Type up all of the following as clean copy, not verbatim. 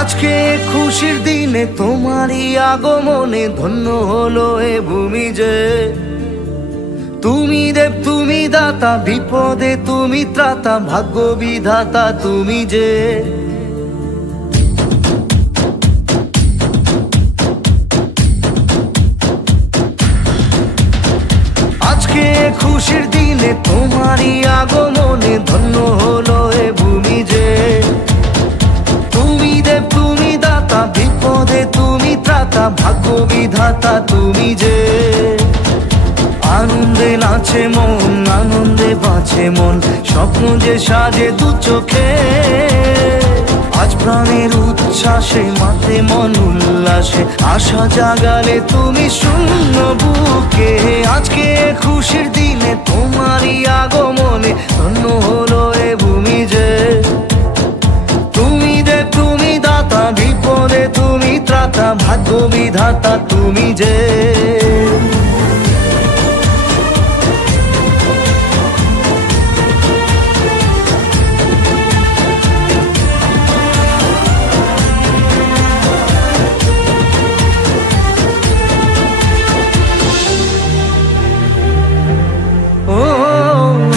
আজকে খুশির দিনে তোমারই আগমনে ধন্য হলো এ ভূমি যে। তুমি দেব তুমি দাতা, বিপদে তুমি ত্রাতা, ভাগ্য বিধাতা তুমি যে। আজকে খুশির দিনে তোমারই আগমনে ধন্য হলো এ ভূমি যে। তুমি দেব তুমি দাতা, বিপদে তুমি ত্রাতা, ভাগ্য বিধাতা তুমি যে। আনন্দে নাচে মন, আনন্দে বাঁচে মন, স্বপ্ন যে সাজে দু চোখে। আজ প্রাণের উচ্ছ্বাসে মাতে মন উল্লাসে, আশা জাগালে তুমি শূন্য বুকে। আজকে খুশির দিনে তোমারই আগমনে ধন্য হলো এ ভূমি যে। তুমি দেব তুমি দাতা, বিপদে তুমি ত্রাতা, ভাগ্য বিধাতা তুমি যে।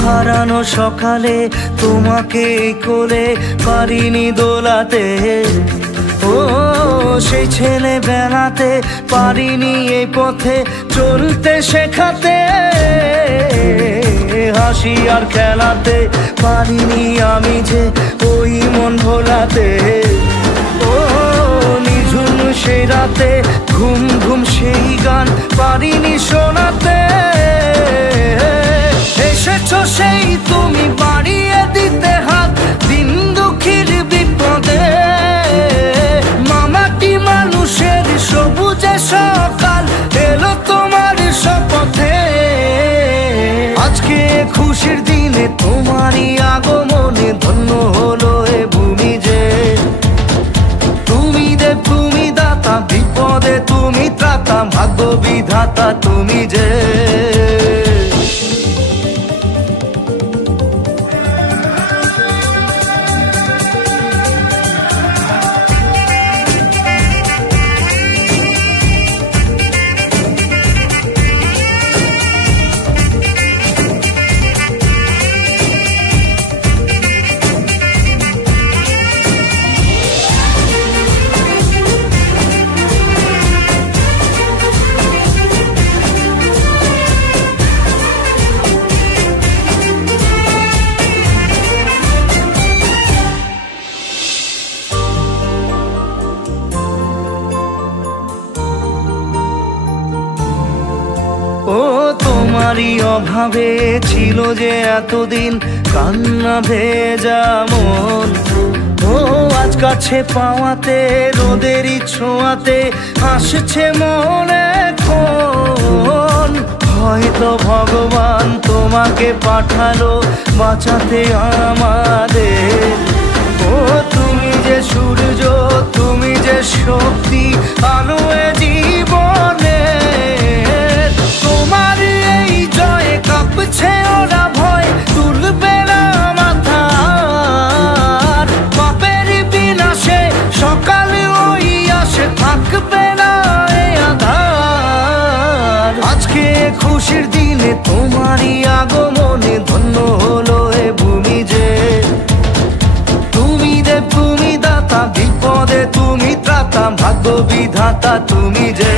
হারানো সকালে তোমাকে কোলে পারিনি দোলাতে, ও সেই ছেলে বেলাতে পারিনি এই পথে চলতে শেখাতে। হাসি আর খেলাতে পারিনি আমি যে ওই মন ভোলাতে। ও নিঝুম সেই রাতে ঘুম ঘুম সেই গান পারিনি শোনাতে। এসেছো সেই তুমি বাড়িয়ে দিতে হাত দিন দুঃখীর বিপদে। মামাটি মানুষের সবুজে সকাল এলো তোমার শপথে। আজকে খুশির দিনে তোমারই আগমনে ধন্য হলো এ ভূমি যে। তুমি দেব তুমি দাতা, বিপদে তুমি ত্রাতা, ভাগ্য বিধাতা তুমি যে। ও তোমারই অভাবে ছিল যে এতদিন কান্না ভেজা মন। ও আজ কাছে পাওয়াতে রোদেরই ছোঁয়াতে আসছে মনে কোন। হয়তো ভগবান তোমাকে পাঠালো বাঁচাতে আমাদের। ও তুমি যে সূর্য, তুমি যে শক্তি, আলো এ জীবনে। তোমার এই জয়ে কাঁপছে ওরা ভয়, তুলবে না মাথা। পাপের বিনাশে সকালে ওই আসে, থাকবে না এ আধার। আজকে খুশির দিনে তোমারই আগমনে ধন্য হলো এ ভূমি যে। তুমি দেব তুমি দাতা, বিপদে তুমি ত্রাতা, ভাগ্য বিধাতা তুমি যে।